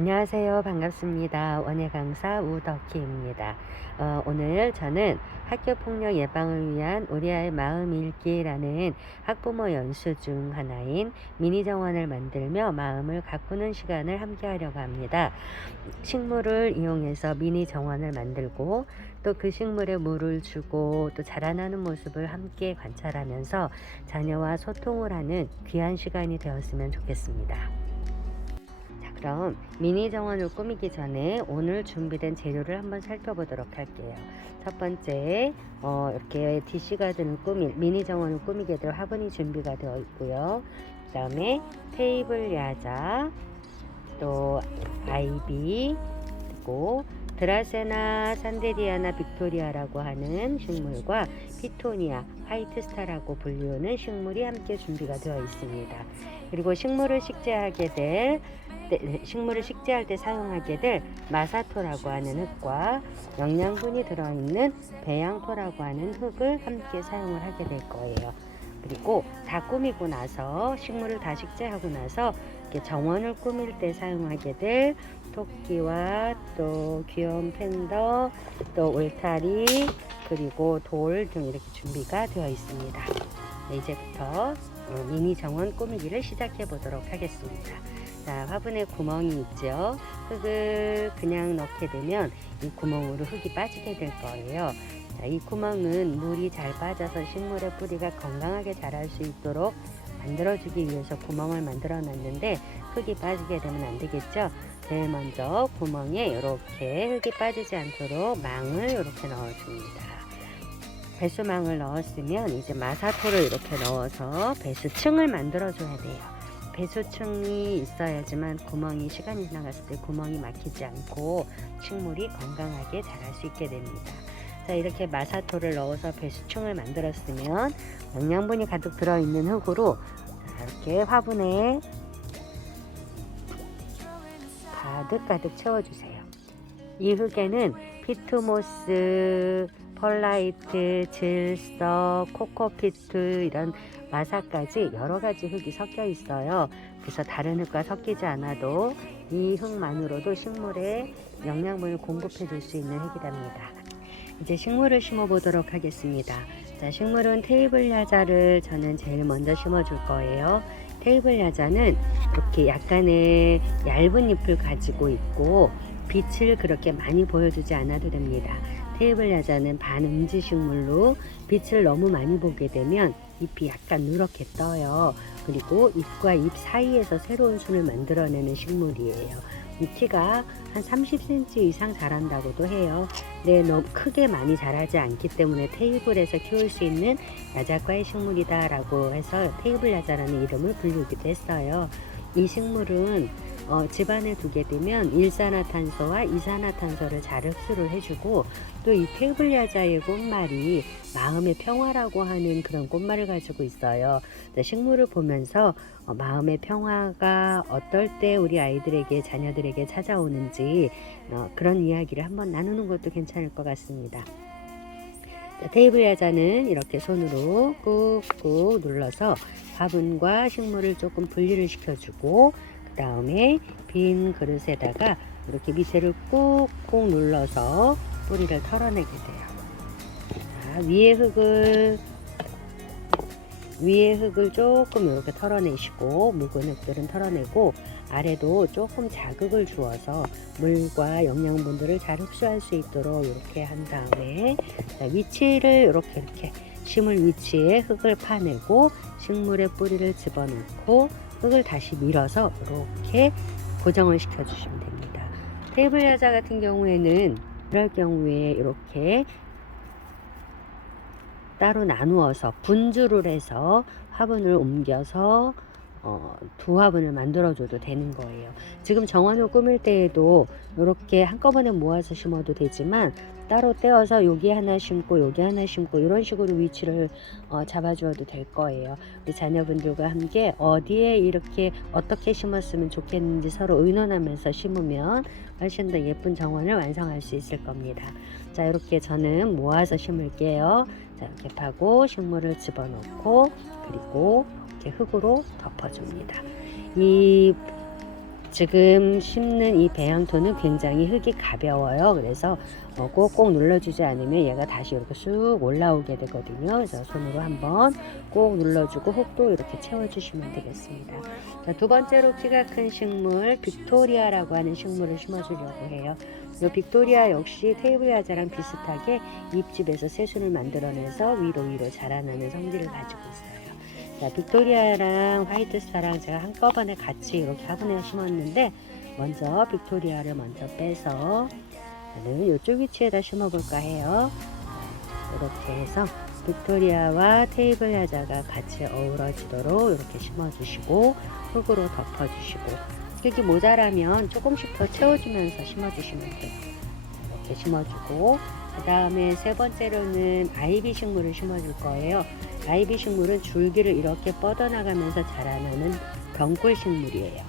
안녕하세요. 반갑습니다. 원예 강사 우덕희입니다. 오늘 저는 학교폭력 예방을 위한 우리 아이 마음 읽기라는 학부모 연수 중 하나인 미니 정원을 만들며 마음을 가꾸는 시간을 함께 하려고 합니다. 식물을 이용해서 미니 정원을 만들고 또 그 식물에 물을 주고 또 자라나는 모습을 함께 관찰하면서 자녀와 소통을 하는 귀한 시간이 되었으면 좋겠습니다. 그럼 미니 정원을 꾸미기 전에 오늘 준비된 재료를 한번 살펴보도록 할게요. 첫 번째, 이렇게 DC가든을 미니 정원을 꾸미게 될 화분이 준비가 되어 있고요. 그 다음에 테이블 야자, 또 아이비, 그리고 드라세나 산데리아나 빅토리아라고 하는 식물과 피토니아, 화이트스타라고 불리우는 식물이 함께 준비가 되어 있습니다. 그리고 식물을 식물을 식재할 때 사용하게 될 마사토라고 하는 흙과 영양분이 들어있는 배양토라고 하는 흙을 함께 사용을 하게 될 거예요. 그리고 다 꾸미고 나서 식물을 다 식재하고 나서 이렇게 정원을 꾸밀 때 사용하게 될 토끼와 또 귀여운 팬더, 또 울타리, 그리고 돌 등 이렇게 준비가 되어 있습니다. 네, 이제부터 미니 정원 꾸미기를 시작해 보도록 하겠습니다. 자, 화분에 구멍이 있죠. 흙을 그냥 넣게 되면 이 구멍으로 흙이 빠지게 될 거예요. 자, 이 구멍은 물이 잘 빠져서 식물의 뿌리가 건강하게 자랄 수 있도록 만들어주기 위해서 구멍을 만들어 놨는데 흙이 빠지게 되면 안 되겠죠. 제일 먼저 구멍에 이렇게 흙이 빠지지 않도록 망을 이렇게 넣어줍니다. 배수망을 넣었으면 이제 마사토를 이렇게 넣어서 배수층을 만들어 줘야 돼요. 배수층이 있어야지만 구멍이 시간이 지나갔을 때 구멍이 막히지 않고 식물이 건강하게 자랄 수 있게 됩니다. 자, 이렇게 마사토를 넣어서 배수층을 만들었으면 영양분이 가득 들어있는 흙으로 이렇게 화분에 가득 채워주세요. 이 흙에는 피트모스, 펄라이트, 질석, 코코피트 이런 마사까지 여러가지 흙이 섞여 있어요. 그래서 다른 흙과 섞이지 않아도 이 흙만으로도 식물에 영양분을 공급해 줄 수 있는 흙이랍니다. 이제 식물을 심어 보도록 하겠습니다. 자, 식물은 테이블 야자를 저는 제일 먼저 심어 줄 거예요. 테이블 야자는 이렇게 약간의 얇은 잎을 가지고 있고 빛을 그렇게 많이 보여주지 않아도 됩니다. 테이블 야자는 반음지 식물로 빛을 너무 많이 보게 되면 잎이 약간 누렇게 떠요. 그리고 잎과 잎 사이에서 새로운 순을 만들어내는 식물이에요. 이 키가 한 30cm 이상 자란다고도 해요. 네, 너무 크게 많이 자라지 않기 때문에 테이블에서 키울 수 있는 야자과의 식물이다 라고 해서 테이블 야자라는 이름을 불리기도 했어요. 이 식물은 집안에 두게 되면 일산화탄소와 이산화탄소를 잘 흡수를 해주고 또 이 테이블 야자의 꽃말이 마음의 평화라고 하는 그런 꽃말을 가지고 있어요. 식물을 보면서 마음의 평화가 어떨 때 우리 아이들에게 자녀들에게 찾아오는지 그런 이야기를 한번 나누는 것도 괜찮을 것 같습니다. 테이블 야자는 이렇게 손으로 꾹꾹 눌러서 화분과 식물을 조금 분리를 시켜주고 그 다음에 빈 그릇에다가 이렇게 밑에를 꾹꾹 눌러서 뿌리를 털어내게 돼요. 자, 위에 흙을 조금 이렇게 털어내시고 묵은 흙들은 털어내고 아래도 조금 자극을 주어서 물과 영양분들을 잘 흡수할 수 있도록 이렇게 한 다음에 위치를 이렇게 심을 위치에 흙을 파내고 식물의 뿌리를 집어넣고 흙을 다시 밀어서 이렇게 고정을 시켜 주시면 됩니다. 테이블 야자 같은 경우에는 이럴 경우에 이렇게 따로 나누어서 분주를 해서 화분을 옮겨서 두 화분을 만들어 줘도 되는 거예요. 지금 정원을 꾸밀 때에도 이렇게 한꺼번에 모아서 심어도 되지만 따로 떼어서 여기 하나 심고 여기 하나 심고 이런 식으로 위치를 잡아 주어도 될 거예요. 우리 자녀분들과 함께 어디에 이렇게 어떻게 심었으면 좋겠는지 서로 의논하면서 심으면 훨씬 더 예쁜 정원을 완성할 수 있을 겁니다. 자, 이렇게 저는 모아서 심을게요. 자, 이렇게 파고 식물을 집어넣고 그리고 이렇게 흙으로 덮어줍니다. 이 지금 심는 이 배양토는 굉장히 흙이 가벼워요. 그래서 꼭꼭 눌러주지 않으면 얘가 다시 이렇게 쑥 올라오게 되거든요. 그래서 손으로 한번 꼭 눌러주고 흙도 이렇게 채워주시면 되겠습니다. 자, 두 번째로 키가 큰 식물 빅토리아라고 하는 식물을 심어주려고 해요. 이 빅토리아 역시 테이블 야자랑 비슷하게 잎집에서 새순을 만들어내서 위로 자라나는 성질을 가지고 있어요. 자, 빅토리아랑 화이트스타랑 제가 한꺼번에 같이 이렇게 화분에 심었는데, 먼저 빅토리아를 먼저 빼서 저는 이쪽 위치에다 심어볼까 해요. 이렇게 해서 빅토리아와 테이블 야자가 같이 어우러지도록 이렇게 심어주시고 흙으로 덮어주시고, 흙이 모자라면 조금씩 더 채워주면서 심어주시면 돼요. 이렇게 심어주고, 그 다음에 세 번째로는 아이비 식물을 심어줄 거예요. 아이비 식물은 줄기를 이렇게 뻗어나가면서 자라나는 덩굴 식물이에요.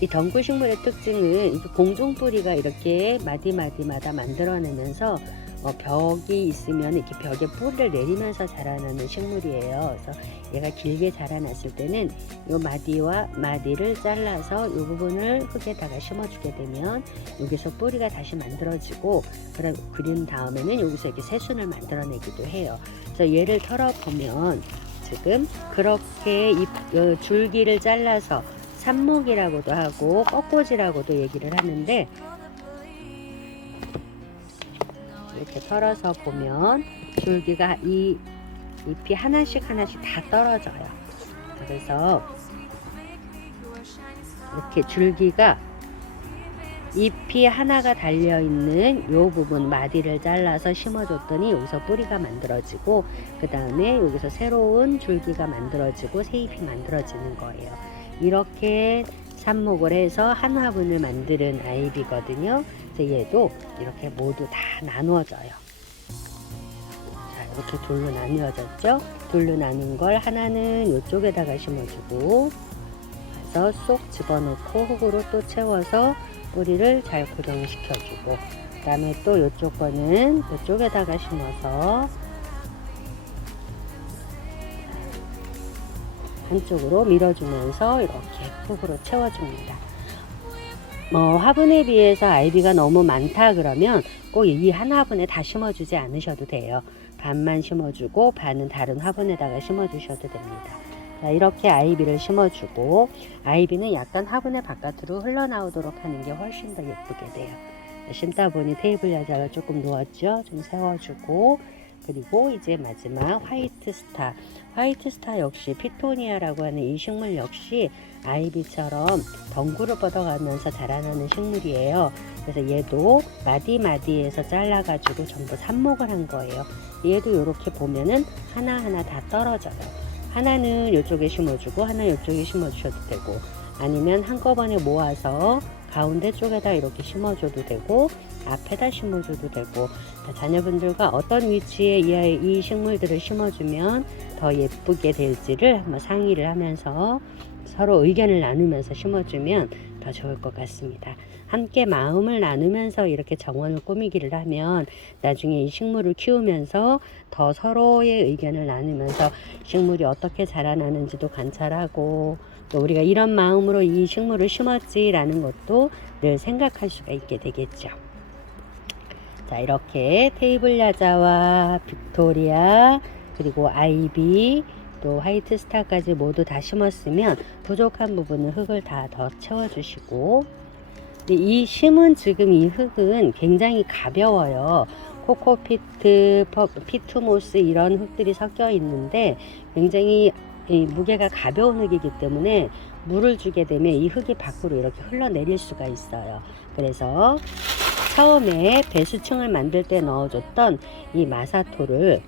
이 덩굴 식물의 특징은 공중뿌리가 이렇게 마디마디마다 만들어내면서 벽이 있으면 이렇게 벽에 뿌리를 내리면서 자라나는 식물이에요. 그래서 얘가 길게 자라났을 때는 이 마디와 마디를 잘라서 이 부분을 흙에다가 심어주게 되면 여기서 뿌리가 다시 만들어지고, 그린 다음에는 여기서 이렇게 새순을 만들어내기도 해요. 그래서 얘를 털어보면 지금 그렇게 줄기를 잘라서 삽목이라고도 하고 꺾꽂이라고도 얘기를 하는데, 이렇게 털어서 보면 줄기가 이 잎이 하나씩 다 떨어져요. 그래서 이렇게 줄기가 잎이 하나가 달려있는 이 부분 마디를 잘라서 심어줬더니 여기서 뿌리가 만들어지고, 그 다음에 여기서 새로운 줄기가 만들어지고 새 잎이 만들어지는 거예요. 이렇게 삽목을 해서 한 화분을 만드는 아이비거든요. 그래서 얘도 이렇게 모두 다 나누어져요. 자, 이렇게 둘로 나누어졌죠. 둘로 나눈 걸 하나는 이쪽에다가 심어주고, 그래서 쏙 집어넣고 흙으로 또 채워서 뿌리를 잘 고정시켜주고, 그 다음에 또 이쪽 거는 이쪽에다가 심어서 한쪽으로 밀어주면서 이렇게 흙으로 채워줍니다. 화분에 비해서 아이비가 너무 많다 그러면 꼭 이 한 화분에 다 심어주지 않으셔도 돼요. 반만 심어주고 반은 다른 화분에다가 심어주셔도 됩니다. 자, 이렇게 아이비를 심어주고, 아이비는 약간 화분의 바깥으로 흘러나오도록 하는 게 훨씬 더 예쁘게 돼요. 심다 보니 테이블 야자가 조금 누웠죠. 좀 세워주고, 그리고 이제 마지막 화이트스타. 화이트스타 역시 피토니아라고 하는 이 식물 역시 아이비처럼 덩굴을 뻗어가면서 자라나는 식물이에요. 그래서 얘도 마디마디에서 잘라가지고 전부 삽목을 한 거예요. 얘도 이렇게 보면은 하나하나 다 떨어져요. 하나는 이쪽에 심어주고 하나 이쪽에 심어주셔도 되고, 아니면 한꺼번에 모아서 가운데 쪽에다 이렇게 심어줘도 되고 앞에다 심어줘도 되고, 자녀분들과 어떤 위치에 이 식물들을 심어주면 더 예쁘게 될지를 한번 상의를 하면서 서로 의견을 나누면서 심어주면 더 좋을 것 같습니다. 함께 마음을 나누면서 이렇게 정원을 꾸미기를 하면 나중에 이 식물을 키우면서 더 서로의 의견을 나누면서 식물이 어떻게 자라나는지도 관찰하고, 또 우리가 이런 마음으로 이 식물을 심었지라는 것도 늘 생각할 수가 있게 되겠죠. 자, 이렇게 테이블 야자와 빅토리아 그리고 아이비 또 화이트스타까지 모두 다 심었으면 부족한 부분은 흙을 다 더 채워주시고, 이 심은 지금 이 흙은 굉장히 가벼워요. 코코피트, 피투모스 이런 흙들이 섞여 있는데 굉장히 무게가 가벼운 흙이기 때문에 물을 주게 되면 이 흙이 밖으로 이렇게 흘러내릴 수가 있어요. 그래서 처음에 배수층을 만들 때 넣어줬던 이 마사토를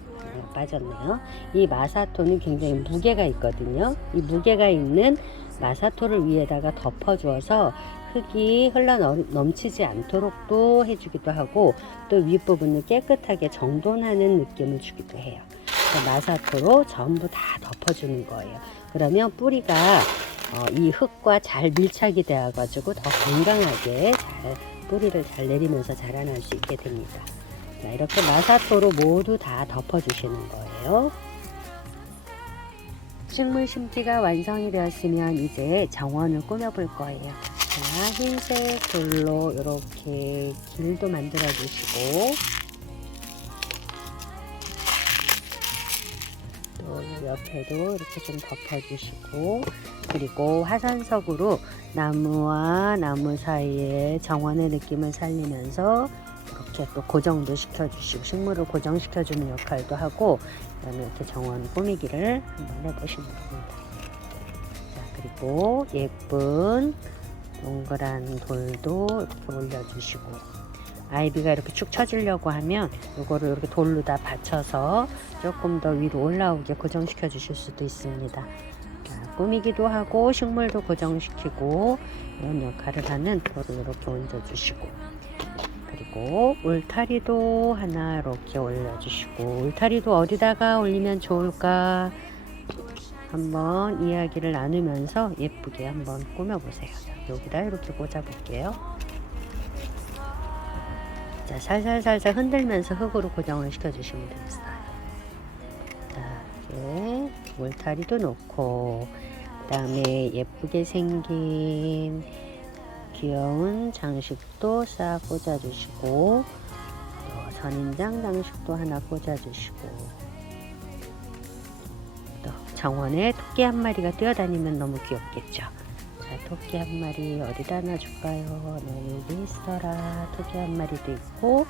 빠졌네요. 이 마사토는 굉장히 무게가 있거든요. 이 무게가 있는 마사토를 위에다가 덮어주어서 흙이 흘러 넘치지 않도록도 해주기도 하고, 또 윗부분을 깨끗하게 정돈하는 느낌을 주기도 해요. 마사토로 전부 다 덮어주는 거예요. 그러면 뿌리가 이 흙과 잘 밀착이 되어 가지고 더 건강하게 잘 뿌리를 잘 내리면서 자라날 수 있게 됩니다. 자, 이렇게 마사토로 모두 다 덮어주시는 거예요. 식물 심기가 완성이 되었으면 이제 정원을 꾸며볼 거예요. 자, 흰색 돌로 이렇게 길도 만들어 주시고, 또 옆에도 이렇게 좀 덮어 주시고, 그리고 화산석으로 나무와 나무 사이에 정원의 느낌을 살리면서 이렇게 또 고정도 시켜주시고, 식물을 고정시켜주는 역할도 하고, 그다음에 이렇게 정원 꾸미기를 한번 해보시면 됩니다. 자, 그리고 예쁜 동그란 돌도 이렇게 올려주시고, 아이비가 이렇게 축 처지려고 하면 이거를 이렇게 돌로 다 받쳐서 조금 더 위로 올라오게 고정시켜 주실 수도 있습니다. 자, 꾸미기도 하고 식물도 고정시키고 이런 역할을 하는 돌을 이렇게 얹어주시고, 그리고 울타리도 하나 이렇게 올려주시고, 울타리도 어디다가 올리면 좋을까 한번 이야기를 나누면서 예쁘게 한번 꾸며보세요. 여기다 이렇게 꽂아볼게요. 자, 살살살살 흔들면서 흙으로 고정을 시켜주시면 되겠어요. 자, 이렇게 울타리도 놓고, 그 다음에 예쁘게 생긴 귀여운 장식도 싹 꽂아주시고, 또 선인장 장식도 하나 꽂아주시고, 또 정원에 토끼 한 마리가 뛰어다니면 너무 귀엽겠죠. 자, 토끼 한 마리 어디다 놔줄까요? 너 여기 있어라. 토끼 한 마리도 있고,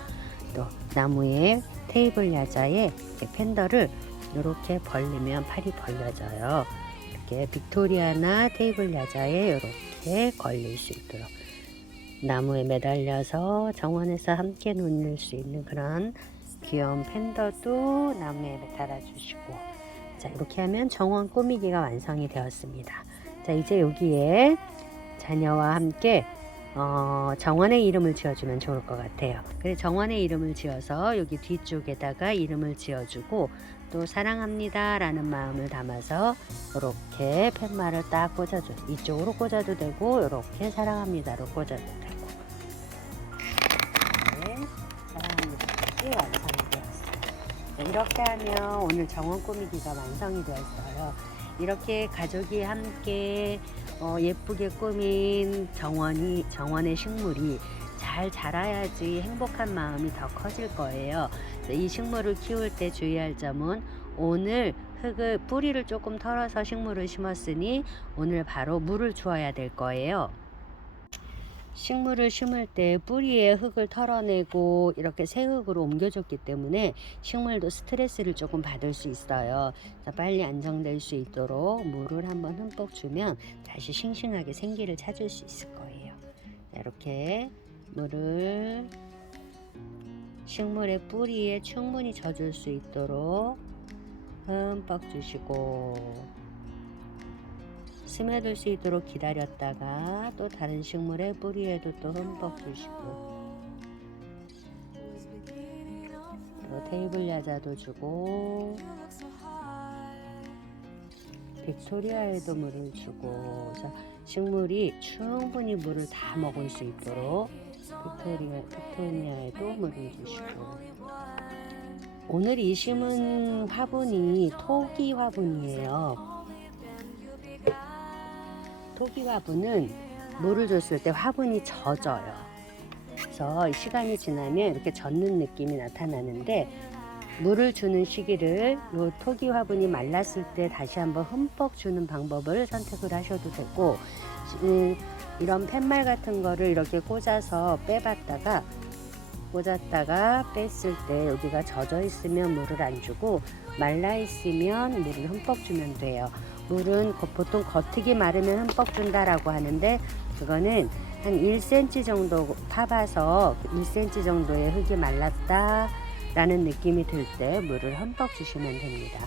또 나무에 테이블 야자에 펜더를 이렇게 벌리면 팔이 벌려져요. 이렇게 빅토리아나 테이블 야자에 이렇게 걸릴 수 있도록 나무에 매달려서 정원에서 함께 놀릴 수 있는 그런 귀여운 펜더도 나무에 달아주시고, 자, 이렇게 하면 정원 꾸미기가 완성이 되었습니다. 자, 이제 여기에 자녀와 함께 정원의 이름을 지어주면 좋을 것 같아요. 그래서 정원의 이름을 지어서 여기 뒤쪽에다가 이름을 지어주고, 또 사랑합니다 라는 마음을 담아서 이렇게 팻말을 딱 꽂아줘. 이쪽으로 꽂아도 되고 이렇게 사랑합니다로 꽂아도 되고. 네, 사랑합니다까지 완성이 되었어요. 네, 이렇게 하면 오늘 정원 꾸미기가 완성이 되었어요. 이렇게 가족이 함께 예쁘게 꾸민 정원의 식물이 잘 자라야지 행복한 마음이 더 커질 거예요. 이 식물을 키울 때 주의할 점은, 오늘 뿌리를 조금 털어서 식물을 심었으니 오늘 바로 물을 주어야 될 거예요. 식물을 심을 때 뿌리에 흙을 털어내고 이렇게 새 흙으로 옮겨줬기 때문에 식물도 스트레스를 조금 받을 수 있어요. 빨리 안정될 수 있도록 물을 한번 흠뻑 주면 다시 싱싱하게 생기를 찾을 수 있을 거예요. 이렇게 물을 식물의 뿌리에 충분히 젖을 수 있도록 흠뻑 주시고, 스며들 수 있도록 기다렸다가 또 다른 식물의 뿌리에도 또 흠뻑 주시고, 또 테이블 야자도 주고, 빅토리아에도 물을 주고, 식물이 충분히 물을 다 먹을 수 있도록 빅토리아에도 물을 주시고. 오늘 이 심은 화분이 토기 화분이에요. 토기 화분은 물을 줬을 때 화분이 젖어요. 그래서 시간이 지나면 이렇게 젖는 느낌이 나타나는데, 물을 주는 시기를 이 토기 화분이 말랐을 때 다시 한번 흠뻑 주는 방법을 선택을 하셔도 되고, 이런 팻말 같은 거를 이렇게 꽂았다가 뺐을 때 여기가 젖어 있으면 물을 안 주고, 말라 있으면 물을 흠뻑 주면 돼요. 물은 보통 겉흙이 마르면 흠뻑 준다라고 하는데, 그거는 한 1cm 정도 파봐서 1cm 정도의 흙이 말랐다 라는 느낌이 들 때 물을 흠뻑 주시면 됩니다.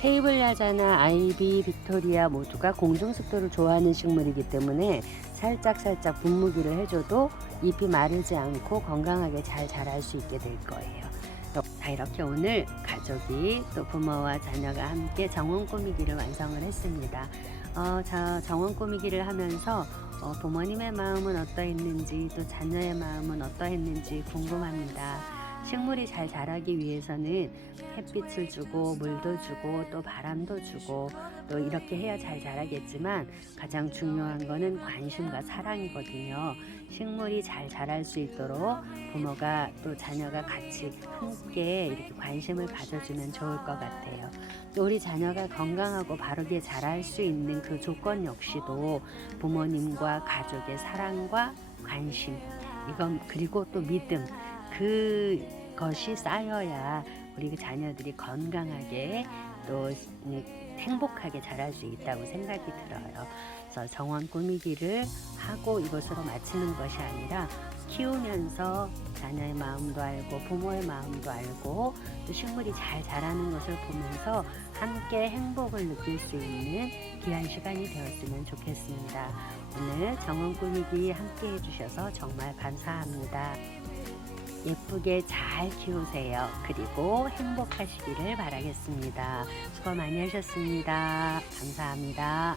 테이블 야자나 아이비, 빅토리아 모두가 공중습도를 좋아하는 식물이기 때문에 살짝 분무기를 해줘도 잎이 마르지 않고 건강하게 잘 자랄 수 있게 될 거예요. 자, 이렇게 오늘 가족이 또 부모와 자녀가 함께 정원 꾸미기를 완성을 했습니다. 정원 꾸미기를 하면서 부모님의 마음은 어떠했는지, 또 자녀의 마음은 어떠했는지 궁금합니다. 식물이 잘 자라기 위해서는 햇빛을 주고 물도 주고 또 바람도 주고 또 이렇게 해야 잘 자라겠지만 가장 중요한 거는 관심과 사랑이거든요. 식물이 잘 자랄 수 있도록 부모가 또 자녀가 같이 함께 이렇게 관심을 가져주면 좋을 것 같아요. 또 우리 자녀가 건강하고 바르게 자랄 수 있는 그 조건 역시도 부모님과 가족의 사랑과 관심, 이건 그리고 또 믿음, 그것이 쌓여야 우리 그 자녀들이 건강하게 또 행복하게 자랄 수 있다고 생각이 들어요. 그래서 정원 꾸미기를 하고 이것으로 마치는 것이 아니라 키우면서 자녀의 마음도 알고 부모의 마음도 알고 또 식물이 잘 자라는 것을 보면서 함께 행복을 느낄 수 있는 귀한 시간이 되었으면 좋겠습니다. 오늘 정원 꾸미기 함께 해주셔서 정말 감사합니다. 예쁘게 잘 키우세요. 그리고 행복하시기를 바라겠습니다. 수고 많이 하셨습니다. 감사합니다.